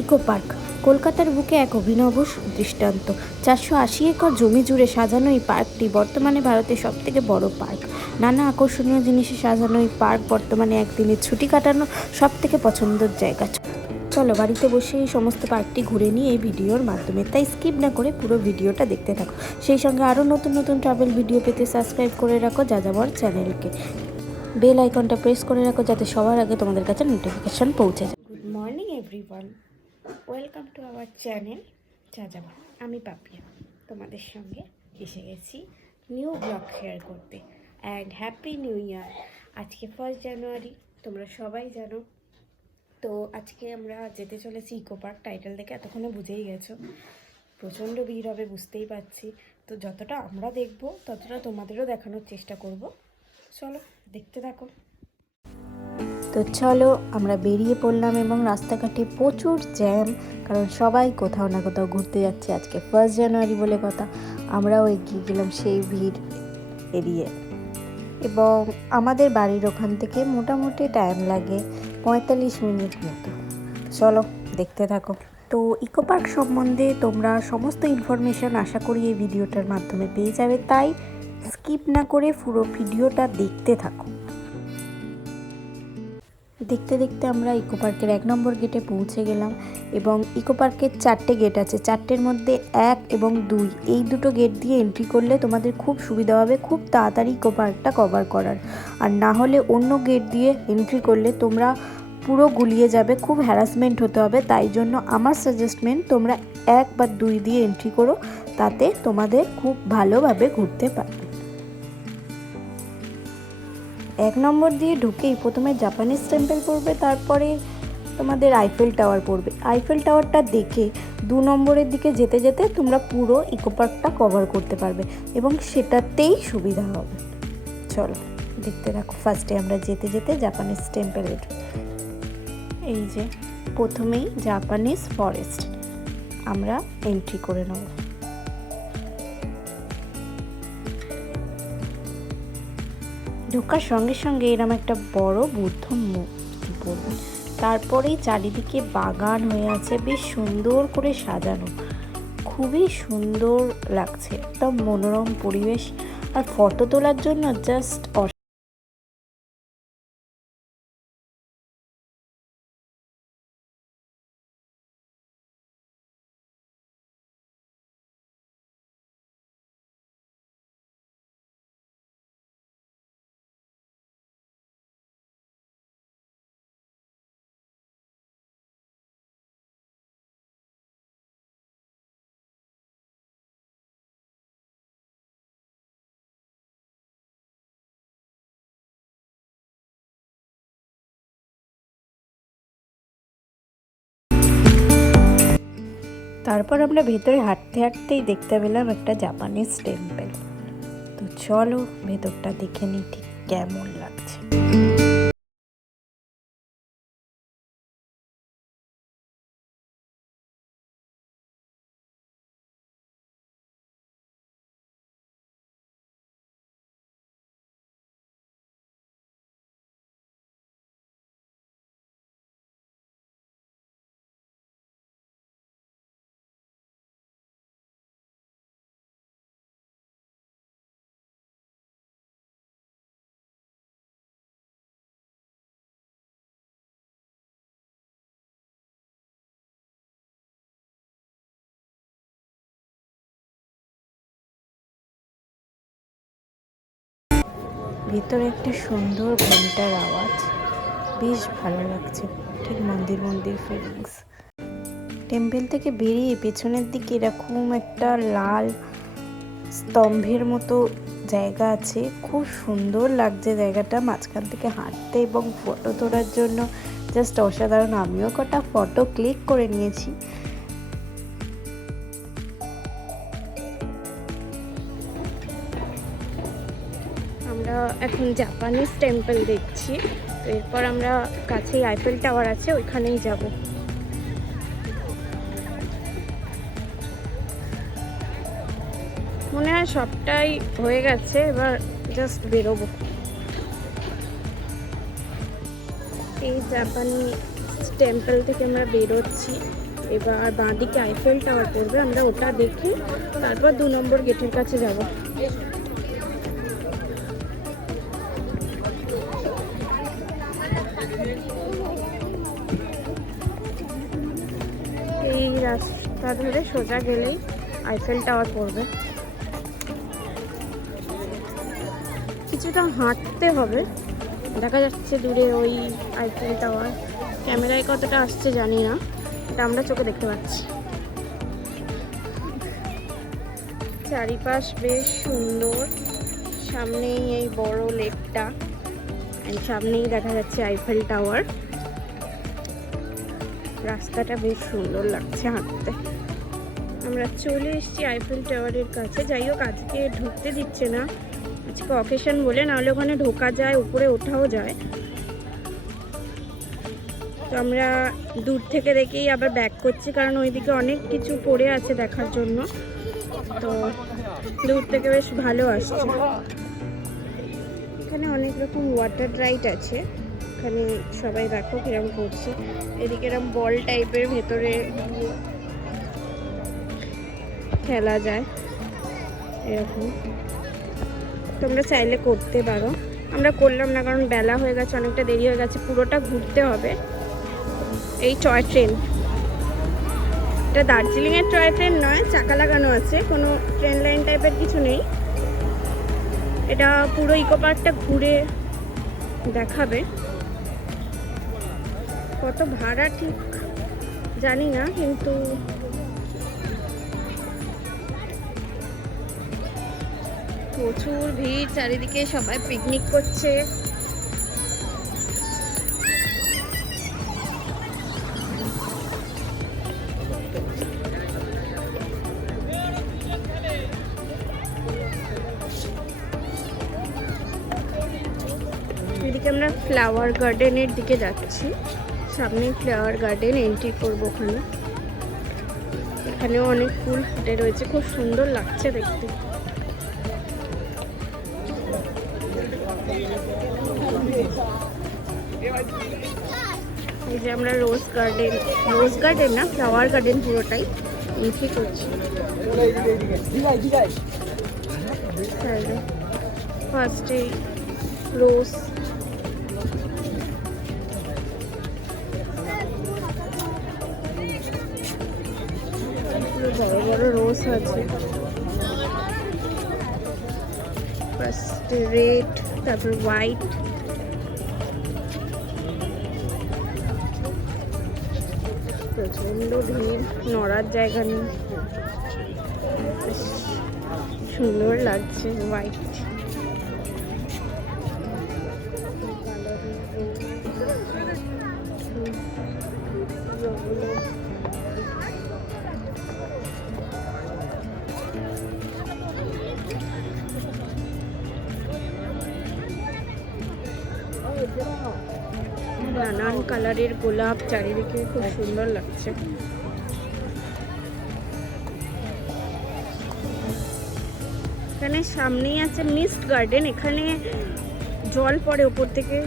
Eco park কলকাতার বুকে এক অভিনব দৃষ্টান্ত। 480 একর জমি জুড়ে সাজানো এই পার্কটি বর্তমানে ভারতের সবথেকে বড় পার্ক। নানা আকর্ষণীয় জিনিসে সাজানো এই পার্ক বর্তমানে একদিনের ছুটি কাটানো সবথেকে পছন্দের জায়গা। চলো বাড়িতে বসে এই সমস্ত পার্কটি ঘুরে নিই এই ভিডিওর মাধ্যমে, তাই স্কিপ না করে পুরো ভিডিওটা দেখতে থাকো। সেই সঙ্গে আরও নতুন নতুন ট্রাভেল ভিডিও পেতে সাবস্ক্রাইব করে রাখো যাযাবর চ্যানেলকে। বেল আইকনটা প্রেস করে রাখো যাতে সবার আগে তোমাদের কাছে নোটিফিকেশন পৌঁছে যায়। Good morning everyone, welcome to our channel যাযাবর। আমি পাপিয়া তোমাদের সঙ্গে এসে গেছি নিউ ব্লগ শেয়ার করতে। And happy new year. আজকে 1 জানুয়ারি, তোমরা সবাই জানো। তো আজকে আমরা যেতে চলেছি ইকো পার্ক। টাইটেল দেখে এতক্ষণে বুঝেই গেছো প্রচণ্ড ভিড় হবে, বুঝতেই পারছি। তো যতটা আমরা দেখবো ততটা তোমাদেরও দেখানোর চেষ্টা করব। চলো দেখতে থাকো। তো চলো আমরা বেরিয়ে পড়লাম এবং রাস্তাঘাটে প্রচুর জ্যাম, কারণ সবাই কোথাও না কোথাও ঘুরতে যাচ্ছে। আজকে 1 জানুয়ারি বলে কথা, আমরাও এগিয়ে গেলাম সেই ভিড় এড়িয়ে। এবং আমাদের বাড়ির ওখান থেকে মোটামুটি টাইম লাগে 45 মিনিট মতো। চলো দেখতে থাকো। তো ইকো পার্ক সম্বন্ধে তোমরা সমস্ত ইনফরমেশান আশা করি এই ভিডিওটার মাধ্যমে পেয়ে যাবে, তাই স্কিপ না করে পুরো ভিডিওটা দেখতে থাকো। দেখতে দেখতে আমরা ইকো পার্কের 1 নম্বর গেটে পৌঁছে গেলাম। এবং ইকো পার্কের 4টে গেট আছে, 4টের মধ্যে 1 এবং 2 এই দুটো গেট দিয়ে এন্ট্রি করলে তোমাদের খুব সুবিধা হবে খুব তাড়াতাড়ি ইকো পার্কটা কভার করার। আর না হলে অন্য গেট দিয়ে এন্ট্রি করলে তোমরা পুরো গুলিয়ে যাবে, খুব হ্যারাসমেন্ট হতে হবে। তাই জন্য আমার সাজেস্টমেন্ট তোমরা 1 বা 2 দিয়ে এন্ট্রি করো, তাতে তোমাদের খুব ভালোভাবে ঘুরতে পারবে। 1 নম্বর দিয়ে ঢুকেই প্রথমে জাপানিজ টেম্পল পড়বে, তারপরে তোমাদের আইফেল টাওয়ার পড়বে। আইফেল টাওয়ারটা দেখে 2 নম্বরের দিকে যেতে যেতে তোমরা পুরো ইকো পার্কটা কভার করতে পারবে এবং সেটাতেই সুবিধা হবে। চলো দেখতে থাকো। ফার্স্টে আমরা যেতে যেতে জাপানিজ টেম্পলে এই যে প্রথমেই জাপানিজ ফরেস্ট আমরা এন্ট্রি করে নেব। ঢোকার সঙ্গে সঙ্গে এরকম একটা বড় বুদ্ধ মূর্তি পড়বে। তারপরেই চারিদিকে বাগান হয়ে আছে, বেশ সুন্দর করে সাজানো, খুবই সুন্দর লাগছে, একদম মনোরম পরিবেশ। আর ফটো তোলার জন্য জাস্ট তারপর আমরা ভেতরে হাঁটতে হাঁটতেই দেখতে পেলাম একটা জাপানিজ টেম্পল। তো চলো ভেতরটা দেখে নিই ঠিক কেমন লাগছে। ভেতরে একটা সুন্দর ঘন্টার আওয়াজ, বেশ ভালো লাগছে, ঠিক মন্দির মন্দির ফিলিংস। টেম্পল থেকে বেরিয়ে পেছনের দিকে এরকম একটা লাল স্তম্ভের মতো জায়গা আছে, খুব সুন্দর লাগছে জায়গাটা। মাঝখান থেকে হাঁটতে এবং ফটো তোলার জন্য জাস্ট অসাধারণ। আমিও কটা ফটো ক্লিক করে নিয়েছি। আমরা এখন জাপানিজ টেম্পল দেখছি, তো এরপর আমরা কাছেই আইফেল টাওয়ার আছে, ওইখানেই যাব। মনে হয় সবটাই হয়ে গেছে, এবার জাস্ট বেরোবো। এই জাপানি টেম্পল থেকে আমরা বেরোচ্ছি। এবার বাঁদিকে আইফেল টাওয়ার পড়বে, আমরা ওটা দেখে তারপর 2 নম্বর গেটের কাছে যাব। এই রাস্তা ধরে সোজা গেলেই আইফেল টাওয়ার পড়বে। কিছুটা হাঁটতে হবে, দেখা যাচ্ছে দূরে ওই আইফেল টাওয়ার। ক্যামেরায় কতটা আসছে জানি না, এটা আমরা চোখে দেখতে পাচ্ছি। চারিপাশ বেশ সুন্দর, সামনেই এই বড় লেকটা, সামনেই দেখা যাচ্ছে আইফেল টাওয়ার। রাস্তাটা বেশ সুন্দর লাগছে হাঁটতে। আমরা চলে এসেছি আইফেল টাওয়ারের কাছে। যাই হোক, আজকে ঢুকতে দিচ্ছে না, আজকে অকেশন বলে, নাহলে ওখানে ঢোকা যায়, উপরে ওঠাও যায়। তো আমরা দূর থেকে দেখেই আবার ব্যাক করছি, কারণ ওইদিকে অনেক কিছু পড়ে আছে দেখার জন্য। তো দূর থেকে বেশ ভালো আসছে। এখানে অনেক রকম ওয়াটার রাইড আছে, এখানে সবাই দেখো কিরম করছে। এদিকে এরকম বল টাইপের ভেতরে খেলা যায়, এরকম তোমরা চাইলে করতে পারো। আমরা করলাম না, কারণ বেলা হয়ে গেছে, অনেকটা দেরি হয়ে গেছে, পুরোটা ঘুরতে হবে। এই টয় ট্রেন, এটা দার্জিলিংয়ের টয় ট্রেন নয়, চাকা লাগানো আছে, কোনো ট্রেন লাইন টাইপের কিছু নেই। এটা পুরো ইকো পার্কটা ঘুরে দেখাবে। কত ভাড়া ঠিক জানি না, কিন্তু প্রচুর ভিড়, চারিদিকে সবাই পিকনিক করছে। এদিকে আমরা ফ্লাওয়ার গার্ডেনের দিকে যাচ্ছি, সামনে ফ্লাওয়ার গার্ডেন, এন্ট্রি করবো ওখানে। এখানেও অনেক ফুল ফুটে রয়েছে, খুব সুন্দর লাগছে দেখতে। এই যে আমরা রোজ গার্ডেন না, ফ্লাওয়ার গার্ডেন পুরোটাই এন্ট্রি করছি। ফার্স্টে রোজ, বড় বড় রোজ আছে। ফার্স্টে রেড, তারপর হোয়াইট, প্রচন্ড ভিড়, নড়ার জায়গা নেই, সুন্দর লাগছে হোয়াইট। নানান কালারের গোলাপ চারিদিকে, খুব সুন্দর লাগছে। এখানে সামনেই আছে মিস্ট গার্ডেন, এখানে জল পড়ে উপর থেকে,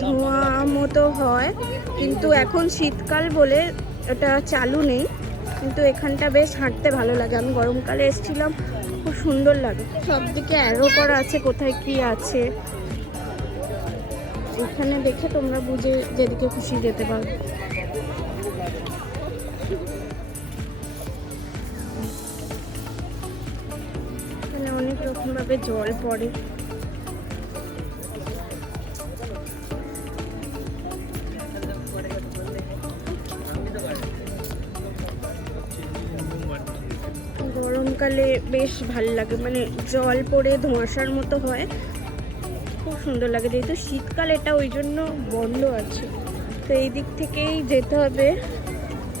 ধোঁয়া মতো হয়, কিন্তু এখন শীতকাল বলে এটা চালু নেই। কিন্তু এখানটা বেশ হাঁটতে ভালো লাগে, আমি গরমকালে এসেছিলাম, খুব সুন্দর লাগে। সব দিকে অ্যারো করা আছে কোথায় কি আছে, এখানে দেখে তোমরা বুঝে যেদিকে খুশি যেতে পারো। এখানে অনেক রকম ভাবে জল পড়ে। গরমকালে বেশ ভালো লাগে, মানে জল পড়ে ধোঁয়াশার মতো হয়, খুব সুন্দর লাগে। যেহেতু শীতকাল এটা, ওই জন্য বন্ধ আছে। তো এই দিক থেকেই যেতে হবে,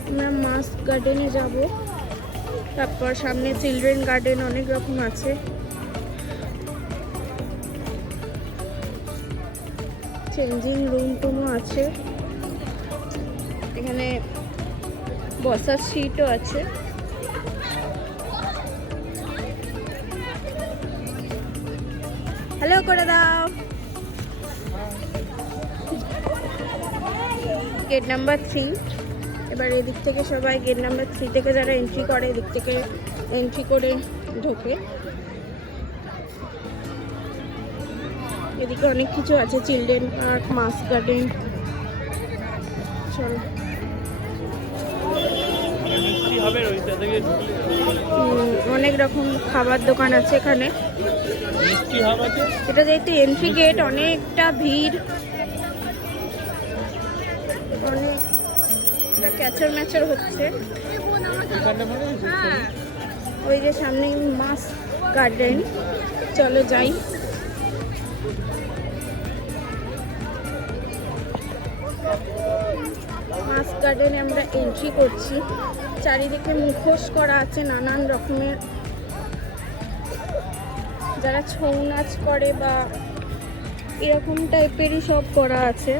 আমরা মাস্ক গার্ডেনে যাব, তারপর সামনে চিলড্রেন গার্ডেন, অনেক রকম আছে। চেঞ্জিং রুম টুমও আছে, এখানে বসার সিটও আছে। হ্যালো করে দাও। Gate number 3। এবার এদিক থেকে সবাই গেট নাম্বার 3 থেকে যারা এন্ট্রি করে এদিক থেকে এন্ট্রি করে ঢোকে। এদিকে অনেক কিছু আছে, চিলড্রেন পার্ক, মাস গার্ডেন। চলো অনেক রকম খাবার দোকান আছে এখানে। এটা যেহেতু এন্ট্রি গেট, অনেকটা ভিড়, অনেকটা ক্যাচর ম্যাচর হচ্ছে। ওই যে সামনে মাস গার্ডেন, চলো যাই। মাস গার্ডেনে আমরা এন্ট্রি করছি। চারিদিকে মুখোশ করা আছে নানান রকমের, যারা ছৌ নাচ করে বা এরকম টাইপেরই সব করা আছে।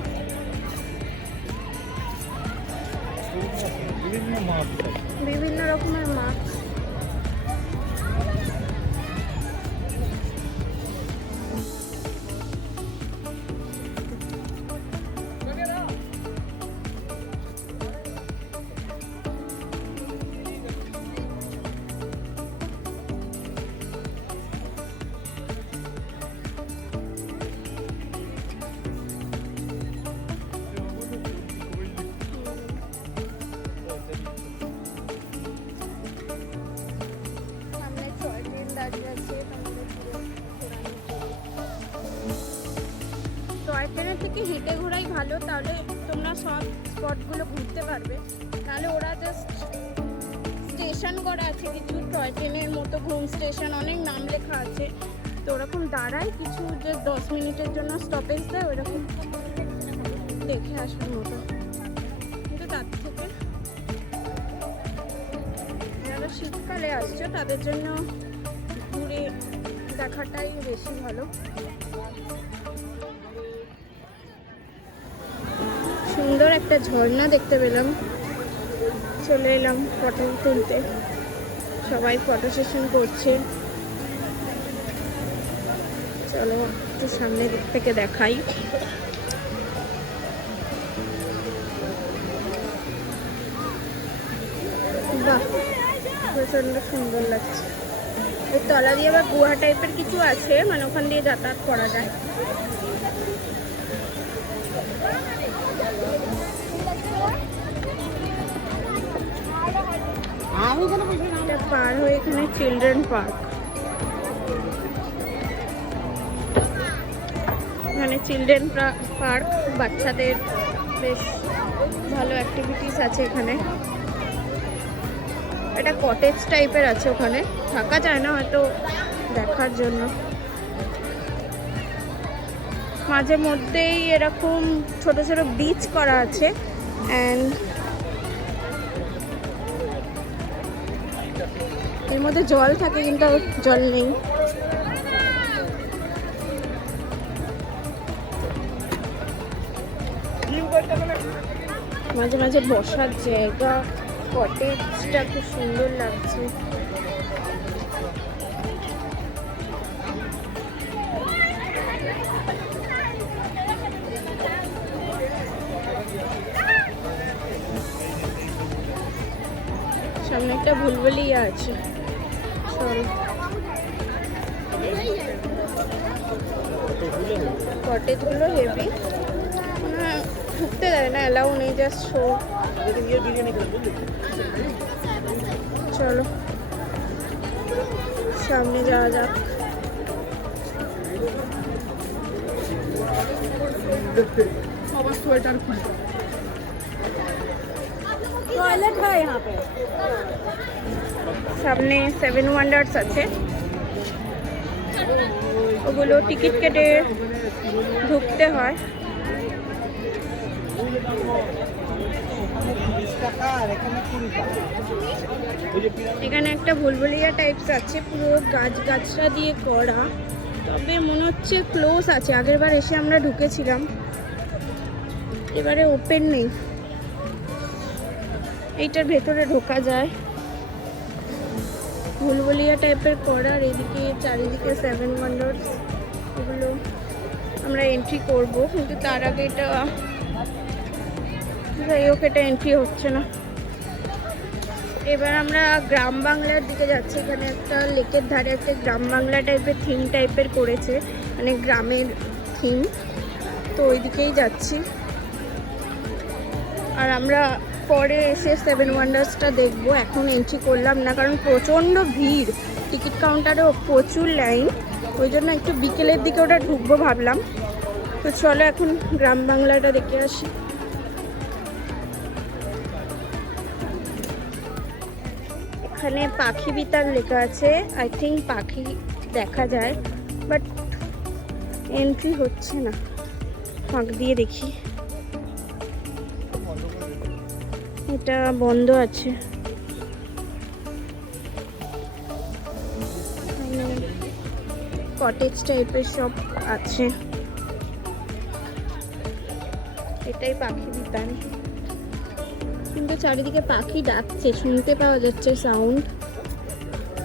বিভিন্ন রকমের মাছ। টয় ট্রেনের থেকে হেঁটে ঘোরাই ভালো, তাহলে তোমরা সব স্পটগুলো ঘুরতে পারবে। তাহলে ওরা জাস্ট স্টেশন করা আছে কিছু, টয় ট্রেনের মতো ঘুম স্টেশন, অনেক নাম লেখা আছে। তো ওরকম দাঁড়ায় কিছু, যে 10 মিনিটের জন্য স্টপেজ দেয়, ওইরকম দেখে আসার মতো। কিন্তু তার থেকে যারা শীতকালে আসছে তাদের জন্য ঘুরে দেখাটাই বেশি ভালো। সুন্দর একটা ঝর্ণা দেখতে পেলাম, চলে এলাম ফটো তুলতে। সবাই ফটো সেশন করছে। চলো একটু সামনের দিক থেকে দেখাই। বাহ, প্রচন্ড সুন্দর লাগছে। এর তলা দিয়ে আবার গুহা টাইপের কিছু আছে, মানে ওখান দিয়ে যাতায়াত করা যায়। পার হয়ে এখানে চিলড্রেন পার্ক। এখানে চিলড্রেন পার্ক, বাচ্চাদের বেশ ভালো অ্যাক্টিভিটিস আছে এখানে। এটা কটেজ টাইপের আছে, ওখানে থাকা যায় না হয়তো দেখার জন্য। মাঝে মধ্যেই এরকম ছোট ছোট বিচ করা আছে, অ্যান্ড এর মধ্যে জল থাকে কিন্তু জল নেই। মাঝে মাঝে বসার জায়গা, কটেজটা খুব সুন্দর লাগছে। সামনে একটা ভুলভুলিয়া আছে। চল, কটেজগুলো হেভি, ঢুকতে দেয় না, অ্যালাউ নেই, জাস্ট শো। চলো সামনে যাওয়া যাক। টয়লেট হয় यहाँ पे। সামনে 7 ওয়ান্ডার্স আছে, ওগুলো টিকিট কেটে ঢুকতে হয়। এখানে একটা ভুলভুলিয়া টাইপস আছে, পুরো গাছগাছরা দিয়ে করা, তবে মনে হচ্ছে ক্লোজ আছে। আগের বার এসে আমরা ঢুকেছিলাম, এবারে ওপেন নেই। এইটার ভেতরে ঢোকা যায়, ভুলভুলিয়া টাইপের করা। আর এদিকে চারিদিকে 7 ওয়ান্ডার্স, এগুলো আমরা এন্ট্রি করব, কিন্তু তার আগে এটা যাই হোক, এটা এন্ট্রি হচ্ছে না। এবার আমরা গ্রাম বাংলার দিকে যাচ্ছি। এখানে একটা লেকের ধারে একটা গ্রাম বাংলা টাইপের থিম টাইপের করেছে, মানে গ্রামের থিম, তো ওই দিকেই যাচ্ছি। আর আমরা পরে এসে সেভেন ওয়ান্ডার্সটা দেখবো, এখন এন্ট্রি করলাম না কারণ প্রচণ্ড ভিড়, টিকিট কাউন্টারেও প্রচুর লাইন, ওই জন্য একটু বিকেলের দিকে ওটা ঢুকবো ভাবলাম। তো চলো এখন গ্রাম বাংলাটা দেখে আসি। এখানে পাখি বিতান লেখা আছে, আই থিঙ্ক পাখি দেখা যায়, বাট এন্ট্রি হচ্ছে না। ফাঁক দিয়ে দেখি, এটা বন্ধ আছে। কটেজ টাইপের সব আছে, এটাই পাখি বিতান, কিন্তু চারিদিকে পাখি ডাকছে, শুনতে পাওয়া যাচ্ছে সাউন্ড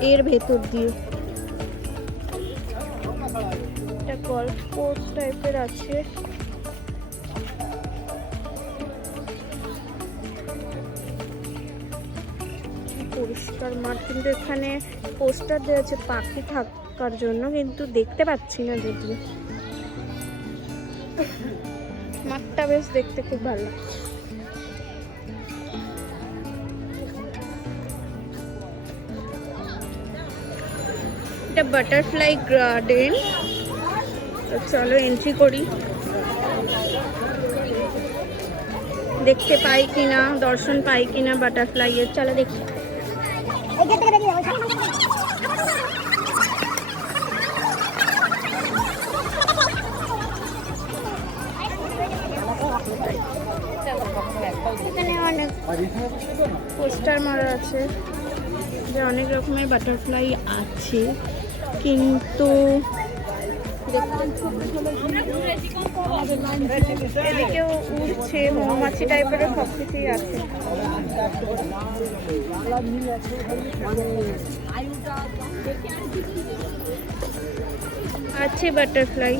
এর ভেতর দিয়ে। এটা গল্ফ কোর্স টাইপের আছে। পরিষ্কার মাঠ, কিন্তু এখানে পোস্টার দেওয়া আছে পাখি থাকার জন্য, কিন্তু দেখতে পাচ্ছি না যদিও। মাঠটা বেশ দেখতে খুব ভালো লাগছে। এটা বাটারফ্লাই গার্ডেন, তো চলো এন্ট্রি করি, দেখতে পাই কিনা, দর্শন পাই কিনা বাটারফ্লাই এর। চলো দেখি। এখানে অনেক পোস্টার মারা আছে যে অনেক রকমের বাটারফ্লাই আছে, কিন্তু এদিকেও উঠছে, মৌমাছি টাইপের সব কিছুই আছে। আছে বাটারফ্লাই।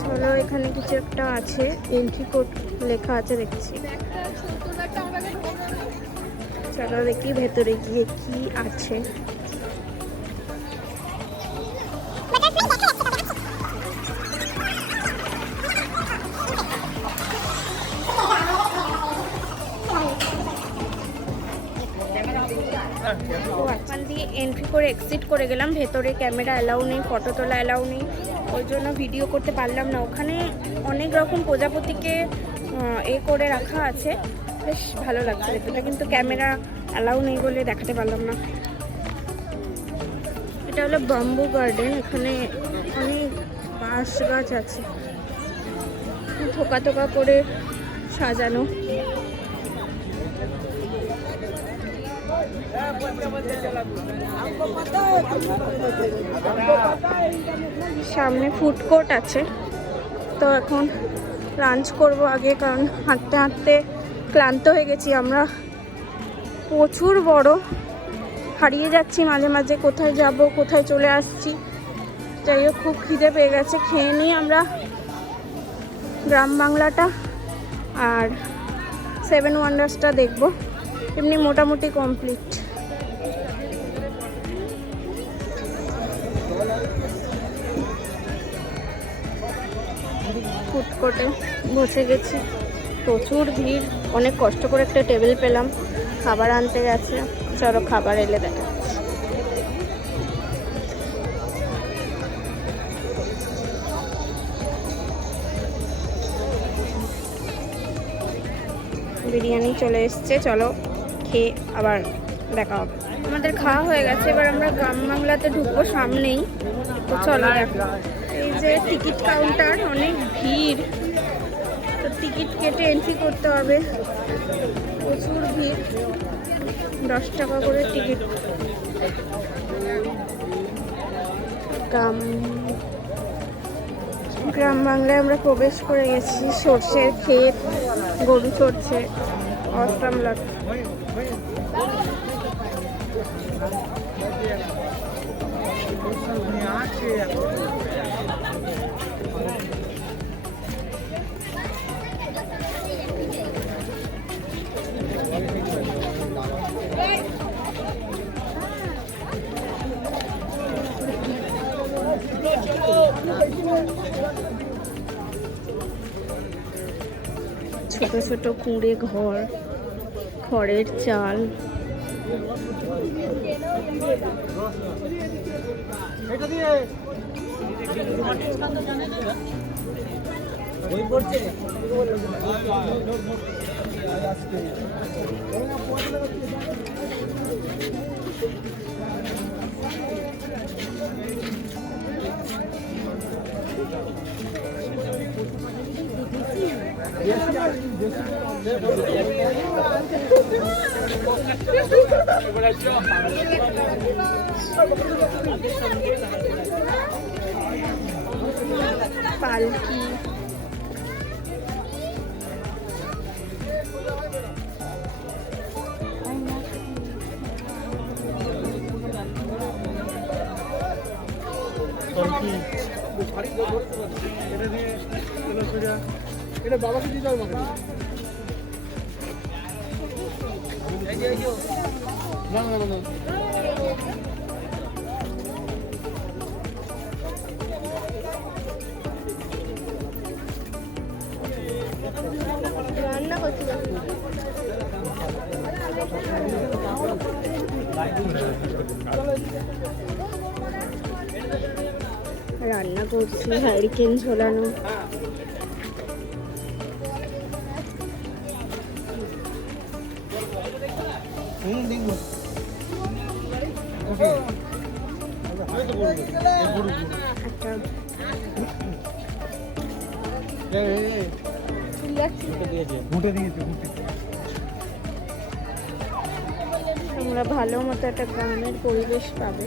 চলো, এখানে কিছু একটা আছে, এন্ট্রি কোড লেখা আছে দেখছি। চলো দেখি ভেতরে গিয়ে কি আছে। ওখান দিয়ে এন্ট্রি করে এক্সিট করে গেলাম, ভেতরে ক্যামেরা অ্যালাউ নেই, ফটো তোলা অ্যালাউ নেই, ওই জন্য ভিডিও করতে পারলাম না। ওখানে অনেক রকম প্রজাপতিকে করে রাখা আছে, বেশ ভালো লাগছে ভেতরটা, কিন্তু ক্যামেরা অ্যালাউ নেই বলে দেখাতে পারলাম না। এটা হলো বাম্বু গার্ডেন, এখানে অনেক বাঁশ গাছ আছে, থোকা থোকা করে সাজানো। সামনে ফুড কোর্ট আছে, তো এখন লাঞ্চ করব আগে, কারণ হাঁটতে হাঁটতে ক্লান্ত হয়ে গেছি আমরা, প্রচুর বড়, হারিয়ে যাচ্ছি মাঝে মাঝে, কোথায় যাব কোথায় চলে আসছি। যাই হোক, খুব খিদে পেয়ে গেছে, খেয়ে নিই আমরা গ্রাম বাংলাটা আর সেভেন ওয়ান্ডার্সটা দেখব। এমনি মোটামুটি কমপ্লিট। ফুড কোর্টে বসে গেছি, প্রচুর ভিড়, অনেক কষ্ট করে একটা টেবিল পেলাম, খাবার আনতে গেছে। চলো খাবার এলে দেখা। বিরিয়ানি চলে এসছে, চলো খেয়ে আবার দেখা হবে। আমাদের খাওয়া হয়ে গেছে, এবার আমরা গ্রাম বাংলাতে ঢুকবো সামনেই, তো চলো দেখো। এই যে টিকিট কাউন্টার, অনেক ভিড়, তো টিকিট কেটে এন্ট্রি করতে হবে, প্রচুর ভিড়, 10 টাকা করে টিকিট। গ্রাম বাংলায় আমরা প্রবেশ করে গেছি। সর্ষের ক্ষেত, গরু চড়ছে, অসাম লাগছে। ছোট ছোট কুঁড়ে ঘর, খড়ের চাল। পালকি, এটা বাবাকে দিয়ে দাও আমাকে। না না না রান্না করছি। রান্না করছি, হ্যারিকেন ঝোলানো। তোমরা ভালো মতো একটা গ্রামের পরিবেশ পাবে।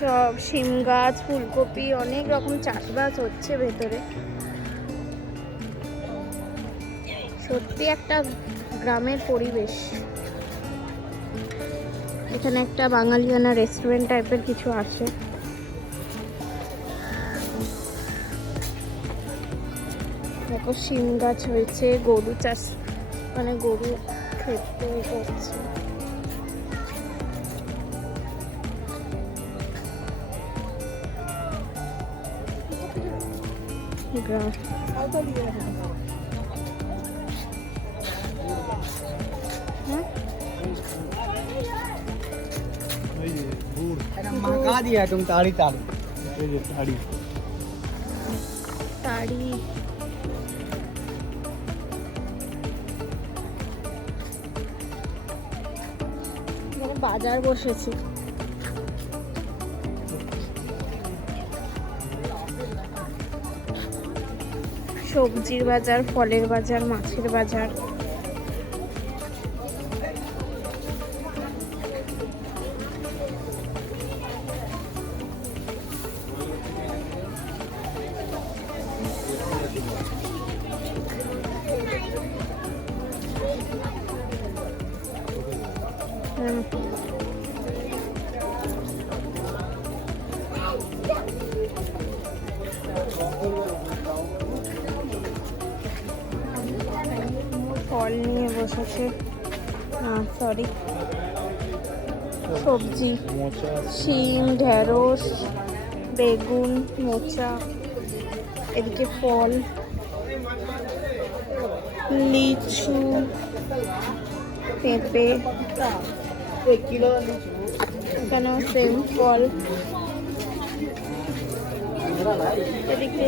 সব শিম গাছ, ফুলকপি, অনেক রকম চাষবাস হচ্ছে ভেতরে। সত্যি একটা গ্রামের পরিবেশ। এখানে একটা বাঙালিয়ানা রেস্টুরেন্ট টাইপের কিছু আছে। দেখো শিম গাছ হয়েছে, গরু চাষ, মানে গরু খেতে করছে। मका दिया तुम ताड़ी ताड़ी ताड़ी ताड़ी বাজার বসেছে। সবজির বাজার, ফলের বাজার, মাছের বাজার। ফল নিয়ে বসেছে, সরি সবজি, শিম, ঢেঁড়স, বেগুন, মোচা, এদিকে ফল, লিচু, পেঁপে, এখানেও সেম ফল, এদিকে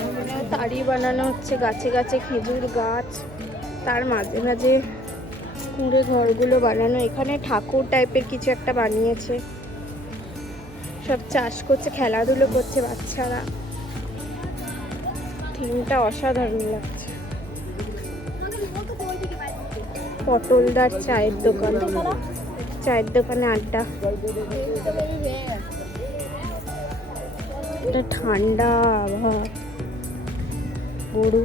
এখানেও তাড়ি বানানো হচ্ছে, গাছে গাছে খেজুর গাছ, তার মাঝে মাঝে কুঁড়ে ঘরগুলো বানানো। এখানে ঠাকুর টাইপের কিছু একটা বানিয়েছে, সব চাষ করছে, খেলাধুলো করছে বাচ্চারা। থিমটা অসাধারণ লাগছে। পটলদার চায়ের দোকান, চায়ের দোকানে আড্ডা। এটা ঠান্ডা আবহাওয়া, গরু।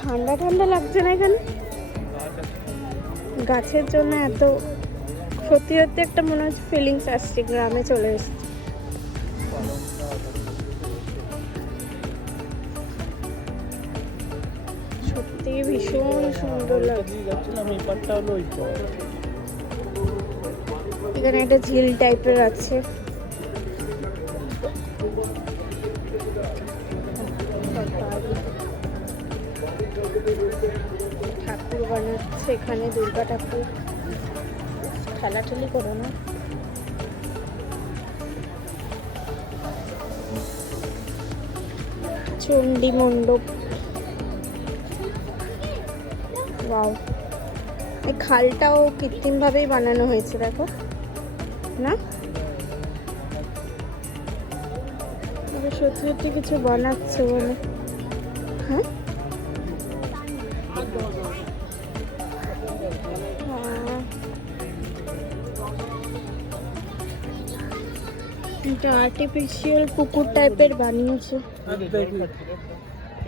ঠান্ডা ঠান্ডা লাগছে না এখানে? গাছের জন্য এত সত্যি সত্যি একটা মনে হচ্ছে ফিলিংস আসছে, গ্রামে চলে এসেছি। সত্যি ভীষণ সুন্দর লাগছে। এখানে একটা ঝিল টাইপের আছে। ঠাকুর বানাচ্ছে এখানে, দুর্গা ঠাকুর। ঠেলাঠেলি করো না। চণ্ডী মণ্ডপ। ওয়াও, এই খালটাও কৃত্রিম ভাবেই বানানো হয়েছে, দেখো না? সত্যি সত্যি কিছু বানাচ্ছে বলে। হ্যাঁ, এটা আর্টিফিশিয়াল পুকুর টাইপের বানিয়েছে।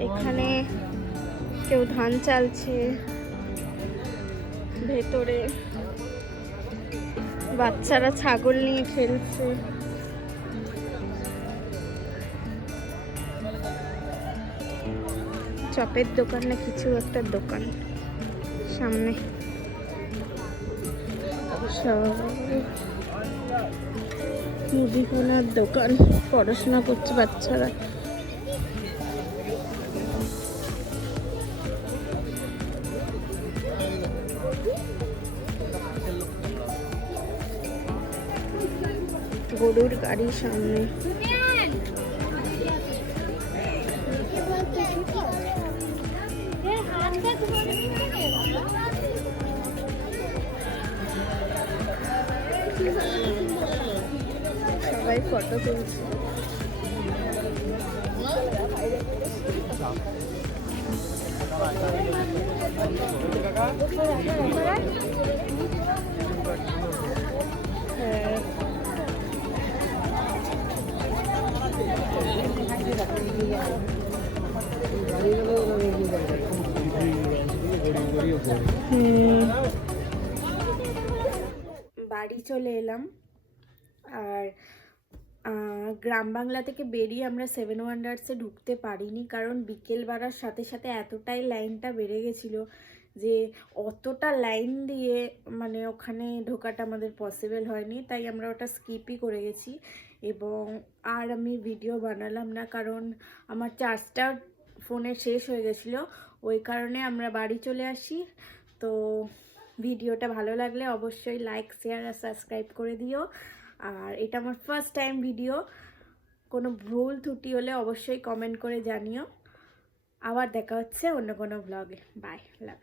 এখানে কেউ ধান চালছে, ভেতরে বাচ্চারা ছাগল নিয়ে খেলছে। চপের দোকান না কিছু একটা দোকান সামনে। মুদিখানার দোকান, পড়াশোনা করছে বাচ্চারা। গরুর গাড়ি সামনে। সবাই ফটো তুলছে। বাড়ি চলে এলাম। আর গ্রাম বাংলা থেকে বেরিয়ে আমরা সেভেন ওয়ান্ডার্সে ঢুকতে পারিনি, কারণ বিকেল বাড়ার সাথে সাথে এতটাই লাইনটা বেড়ে গেছিলো যে অতটা লাইন দিয়ে মানে ওখানে ঢোকাটা আমাদের পসিবল হয়নি, তাই আমরা ওটা স্কিপই করে গেছি। এবং আর আমি ভিডিও বানালাম না, কারণ আমার চার্জটা ফোনে শেষ হয়ে গেছিলো, ওই কারণে আমরা বাড়ি চলে আসি। তো ভিডিওটা ভালো লাগলে অবশ্যই লাইক, শেয়ার আর সাবস্ক্রাইব করে দিও। আর এটা আমার ফার্স্ট টাইম ভিডিও, কোনো ভুল ত্রুটি হলে অবশ্যই কমেন্ট করে জানিও। আবার দেখা হচ্ছে অন্য কোনো ব্লগে। বাই, লাভ।